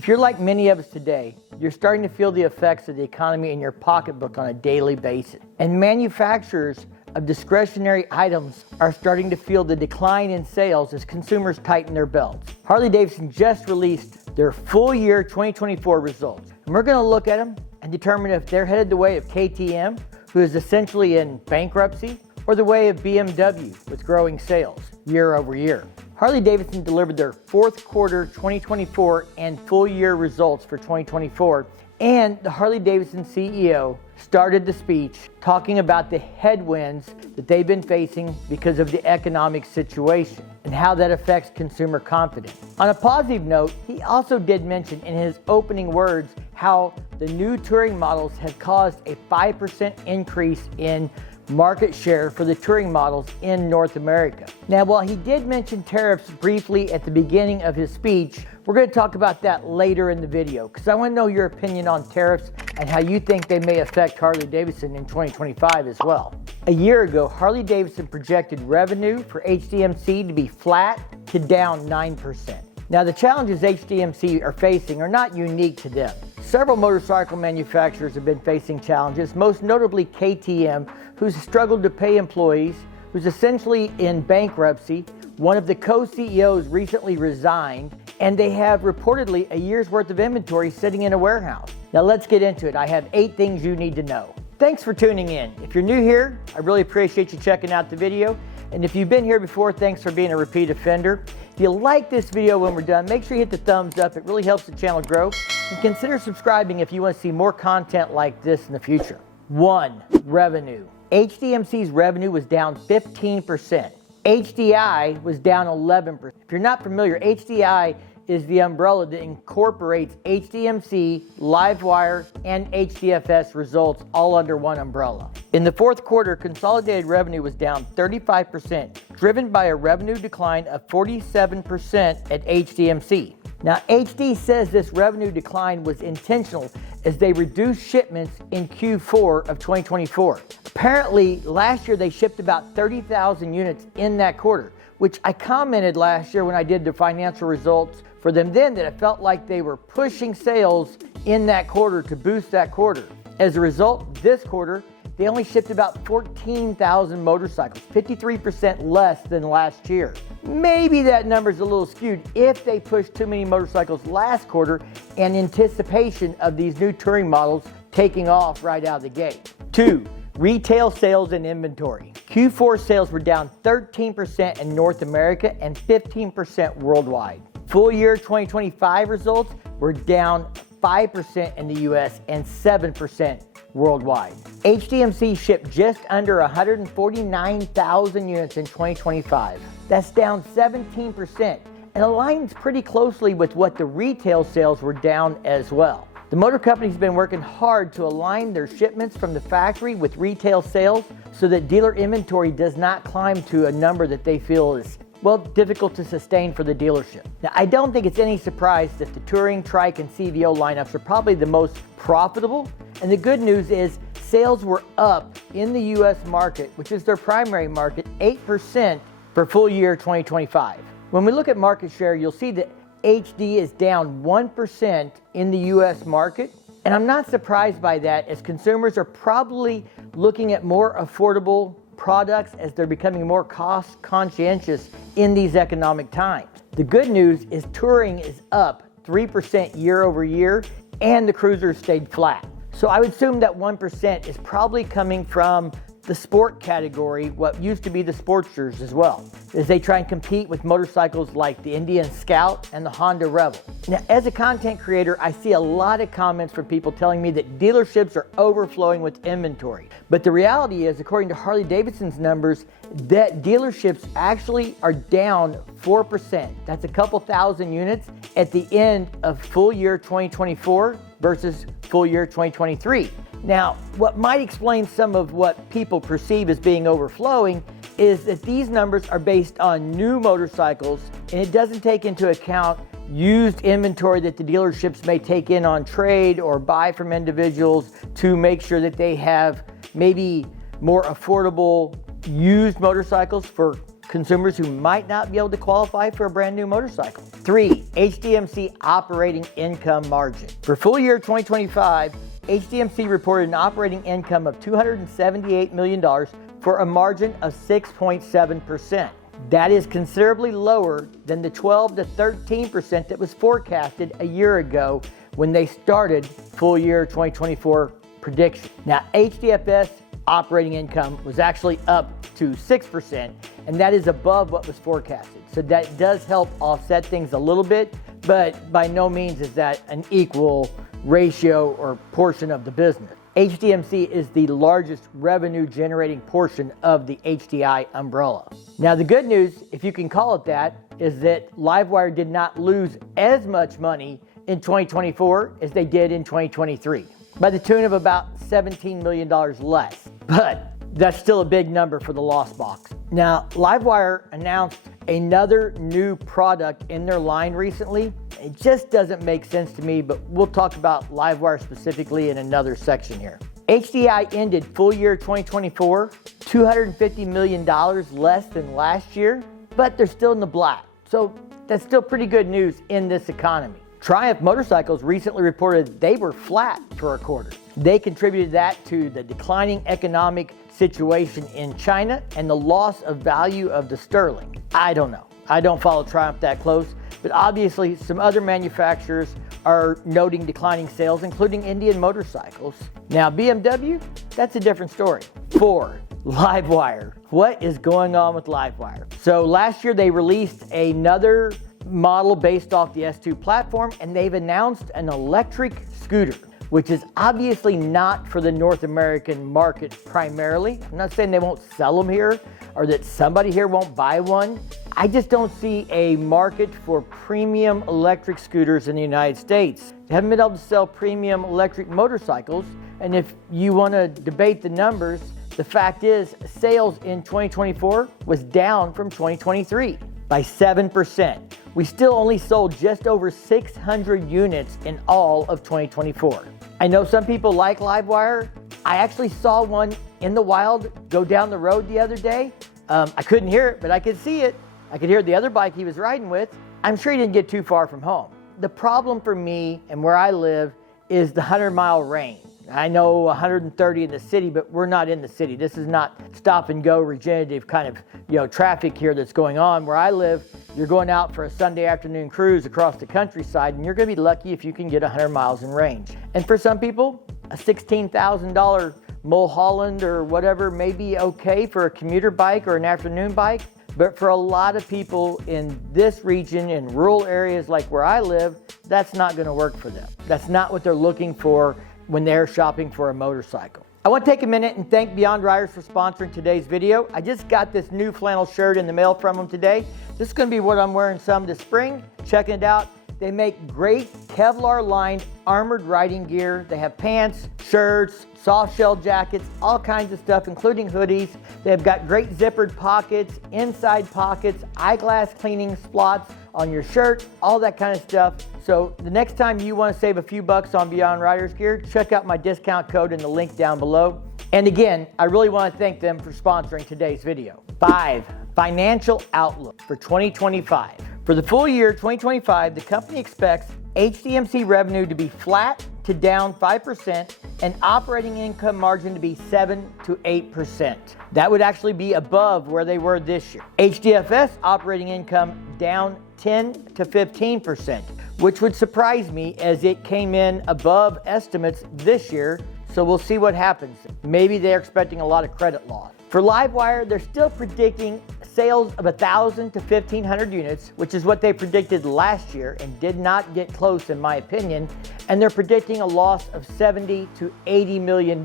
If you're like many of us today, you're starting to feel the effects of the economy in your pocketbook on a daily basis. And manufacturers of discretionary items are starting to feel the decline in sales as consumers tighten their belts. Harley Davidson just released their full year 2024 results. And we're going to look at them and determine if they're headed the way of KTM, who is essentially in bankruptcy, or the way of BMW with growing sales year over year. Harley Davidson delivered their fourth quarter 2024 and full year results for 2024, and the Harley Davidson CEO started the speech talking about the headwinds that they've been facing because of the economic situation and how that affects consumer confidence. On a positive note, he also did mention in his opening words how the new touring models have caused a 5% increase in market share for the touring models in North America. Now, while he did mention tariffs briefly at the beginning of his speech, we're going to talk about that later in the video because I want to know your opinion on tariffs and how you think they may affect Harley Davidson in 2025 as well. A year ago, Harley Davidson projected revenue for HDMC to be flat to down 9%. Now, the challenges HDMC are facing are not unique to them. Several motorcycle manufacturers have been facing challenges, most notably KTM, who's struggled to pay employees, who's essentially in bankruptcy. One of the co-CEOs recently resigned, and they have reportedly a year's worth of inventory sitting in a warehouse. Now let's get into it. I have 8 things you need to know. Thanks for tuning in. If you're new here, I really appreciate you checking out the video. And if you've been here before, thanks for being a repeat offender. If you like this video when we're done, make sure you hit the thumbs up. It really helps the channel grow. And consider subscribing if you want to see more content like this in the future. 1. Revenue. HDMC's revenue was down 15%. HDI was down 11%. If you're not familiar, HDI is the umbrella that incorporates HDMC, Livewire, and HDFS results all under one umbrella. In the fourth quarter, consolidated revenue was down 35%, driven by a revenue decline of 47% at HDMC. Now, HD says this revenue decline was intentional as they reduced shipments in Q4 of 2024. Apparently, last year they shipped about 30,000 units in that quarter, which I commented last year when I did the financial results for them then that it felt like they were pushing sales in that quarter to boost that quarter. As a result, this quarter, they only shipped about 14,000 motorcycles, 53% less than last year. Maybe that number's a little skewed if they pushed too many motorcycles last quarter in anticipation of these new touring models taking off right out of the gate. 2. Retail sales and inventory. Q4 sales were down 13% in North America and 15% worldwide. Full year 2025 results were down 5% in the US and 7% worldwide. HDMC shipped just under 149,000 units in 2025. That's down 17% and aligns pretty closely with what the retail sales were down as well. The motor company's been working hard to align their shipments from the factory with retail sales so that dealer inventory does not climb to a number that they feel is, well, difficult to sustain for the dealership. Now, I don't think it's any surprise that the Touring, Trike, and CVO lineups are probably the most profitable. And the good news is sales were up in the US market, which is their primary market, 8% for full year 2025. When we look at market share, you'll see that HD is down 1% in the US market. And I'm not surprised by that, as consumers are probably looking at more affordable products as they're becoming more cost conscientious in these economic times. The good news is touring is up 3% year over year and the cruisers stayed flat. So I would assume that 1% is probably coming from the sport category, what used to be the Sportsters as well, as they try and compete with motorcycles like the Indian Scout and the Honda Rebel. Now, as a content creator, I see a lot of comments from people telling me that dealerships are overflowing with inventory. But the reality is, according to Harley Davidson's numbers, that dealerships actually are down 4%. That's a couple thousand units at the end of full year 2024 versus full year 2023. Now, what might explain some of what people perceive as being overflowing is that these numbers are based on new motorcycles, and it doesn't take into account used inventory that the dealerships may take in on trade or buy from individuals to make sure that they have maybe more affordable used motorcycles for consumers who might not be able to qualify for a brand new motorcycle. 3, HDMC operating income margin. For full year 2025, HDMC reported an operating income of $278 million for a margin of 6.7%. That is considerably lower than the 12 to 13% that was forecasted a year ago when they started full year 2024 prediction. Now, HDFS operating income was actually up to 6%, and that is above what was forecasted. So that does help offset things a little bit, but by no means is that an equal ratio or portion of the business. HDMC is the largest revenue generating portion of the HDI umbrella. Now the good news, if you can call it that, is that Livewire did not lose as much money in 2024 as they did in 2023, by the tune of about $17 million less. But that's still a big number for the loss box. Now, Livewire announced another new product in their line recently. It just doesn't make sense to me, but we'll talk about Livewire specifically in another section here. HDI ended full year 2024, $250 million less than last year, but they're still in the black. So that's still pretty good news in this economy. Triumph Motorcycles recently reported they were flat for a quarter. They contributed that to the declining economic situation in China and the loss of value of the sterling. I don't know. I don't follow Triumph that close, but obviously some other manufacturers are noting declining sales, including Indian Motorcycles. Now BMW, that's a different story. 4, Livewire. What is going on with Livewire? So last year they released another model based off the S2 platform, and they've announced an electric scooter, which is obviously not for the North American market primarily. I'm not saying they won't sell them here or that somebody here won't buy one. I just don't see a market for premium electric scooters in the United States. They haven't been able to sell premium electric motorcycles, and if you want to debate the numbers, the fact is sales in 2024 was down from 2023 by 7%. We still only sold just over 600 units in all of 2024. I know some people like Livewire. I actually saw one in the wild go down the road the other day. I couldn't hear it, but I could see it. I could hear the other bike he was riding with. I'm sure he didn't get too far from home. The problem for me and where I live is the 100-mile range. I know 130 in the city, but we're not in the city. This is not stop and go regenerative kind of traffic here that's going on. Where I live, you're going out for a Sunday afternoon cruise across the countryside, and you're going to be lucky if you can get 100 miles in range. And for some people, a $16,000 Mulholland or whatever may be okay for a commuter bike or an afternoon bike. But for a lot of people in this region, in rural areas like where I live, that's not going to work for them. That's not what they're looking for when they're shopping for a motorcycle. I want to take a minute and thank Beyond Riders for sponsoring today's video. I just got this new flannel shirt in the mail from them today. This is going to be what I'm wearing some this spring. Checking it out. They make great Kevlar lined armored riding gear. They have pants, shirts, soft shell jackets, all kinds of stuff, including hoodies. They've got great zippered pockets, inside pockets, eyeglass cleaning spots on your shirt, all that kind of stuff. So the next time you want to save a few bucks on Beyond Riders gear, check out my discount code in the link down below. And again, I really want to thank them for sponsoring today's video. 5, financial outlook for 2025. For the full year 2025, the company expects HDMC revenue to be flat to down 5% and operating income margin to be 7 to 8%. That would actually be above where they were this year. HDFS operating income down 10 to 15%, which would surprise me as it came in above estimates this year. So we'll see what happens. Maybe they're expecting a lot of credit loss. For Livewire, they're still predicting sales of 1,000 to 1,500 units, which is what they predicted last year and did not get close in my opinion. And they're predicting a loss of $70 to $80 million,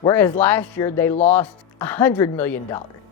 whereas last year they lost $100 million.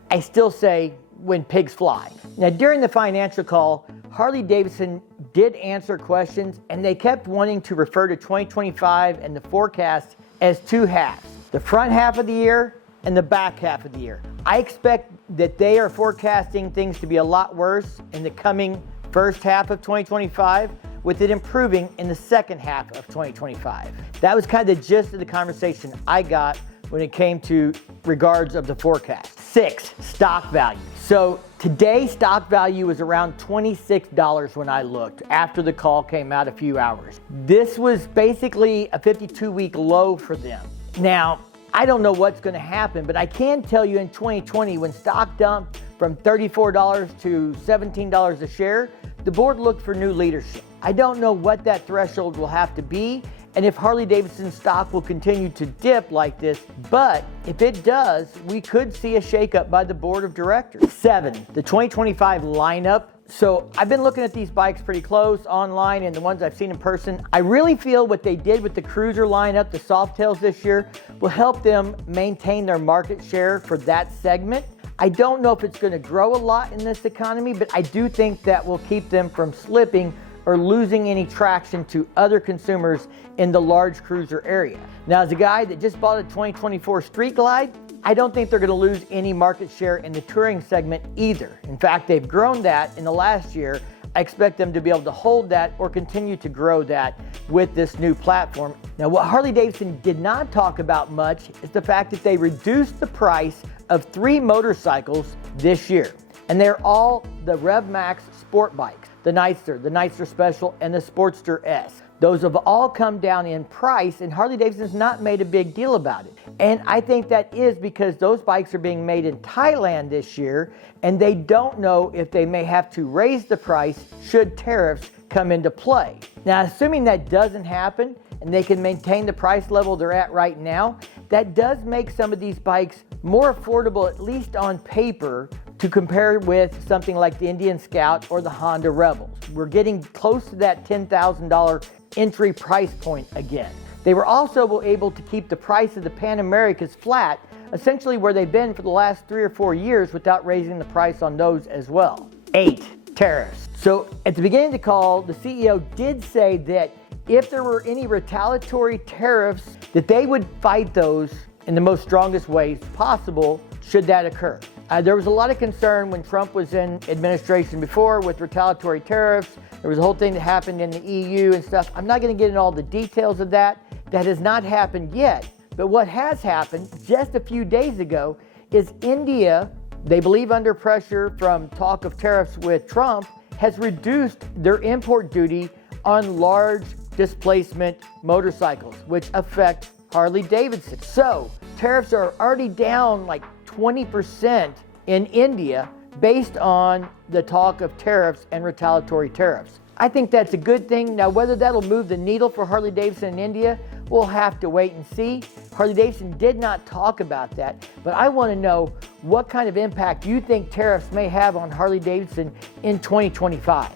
I still say when pigs fly. Now during the financial call, Harley Davidson did answer questions, and they kept wanting to refer to 2025 and the forecast as two halves, the front half of the year and the back half of the year. I expect that they are forecasting things to be a lot worse in the coming first half of 2025, with it improving in the second half of 2025. That was kind of the gist of the conversation I got when it came to regards of the forecast. 6, stock value. So today stock value is around $26 when I looked after the call came out a few hours. This was basically a 52-week low for them. Now, I don't know what's going to happen, but I can tell you in 2020 when stock dumped from $34 to $17 a share, the board looked for new leadership. I don't know what that threshold will have to be and if Harley Davidson stock will continue to dip like this, but if it does, we could see a shakeup by the board of directors. 7, the 2025 lineup. So I've been looking at these bikes pretty close online and the ones I've seen in person. I really feel what they did with the cruiser lineup, the Softails this year, will help them maintain their market share for that segment. I don't know if it's going to grow a lot in this economy, but I do think that will keep them from slipping or losing any traction to other consumers in the large cruiser area. Now, as a guy that just bought a 2024 Street Glide, I don't think they're going to lose any market share in the touring segment either. In fact, they've grown that in the last year. I expect them to be able to hold that or continue to grow that with this new platform. Now, what Harley Davidson did not talk about much is the fact that they reduced the price of 3 motorcycles this year. And they're all the Rev Max sport bikes, the Nightster Special, and the Sportster S. Those have all come down in price, and Harley Davidson's not made a big deal about it. And I think that is because those bikes are being made in Thailand this year, and they don't know if they may have to raise the price should tariffs come into play. Now, assuming that doesn't happen, and they can maintain the price level they're at right now, that does make some of these bikes more affordable, at least on paper, to compare with something like the Indian Scout or the Honda Rebels. We're getting close to that $10,000 entry price point again. They were also able to keep the price of the Pan Americas flat, essentially where they've been for the last 3 or 4 years without raising the price on those as well. 8, tariffs. So at the beginning of the call, the CEO did say that if there were any retaliatory tariffs, that they would fight those in the most strongest ways possible should that occur. There was a lot of concern when Trump was in administration before with retaliatory tariffs. There was a whole thing that happened in the EU and stuff. I'm not going to get into all the details of that. That has not happened yet. But what has happened just a few days ago is India, they believe under pressure from talk of tariffs with Trump, has reduced their import duty on large displacement motorcycles, which affect Harley Davidson. So tariffs are already down like 20% in India based on the talk of tariffs and retaliatory tariffs. I think that's a good thing. Now, whether that'll move the needle for Harley Davidson in India, we'll have to wait and see. Harley Davidson did not talk about that, but I want to know what kind of impact you think tariffs may have on Harley Davidson in 2025.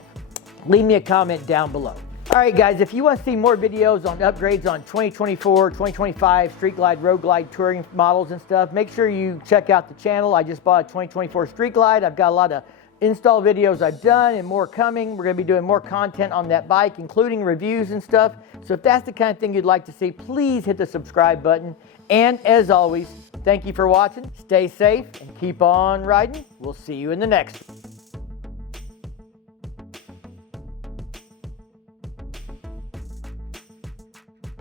Leave me a comment down below. All right, guys, if you want to see more videos on upgrades on 2024, 2025 Street Glide, Road Glide touring models and stuff, make sure you check out the channel. I just bought a 2024 Street Glide. I've got a lot of install videos I've done and more coming. We're going to be doing more content on that bike, including reviews and stuff. So if that's the kind of thing you'd like to see, please hit the subscribe button. And as always, thank you for watching. Stay safe and keep on riding. We'll see you in the next one.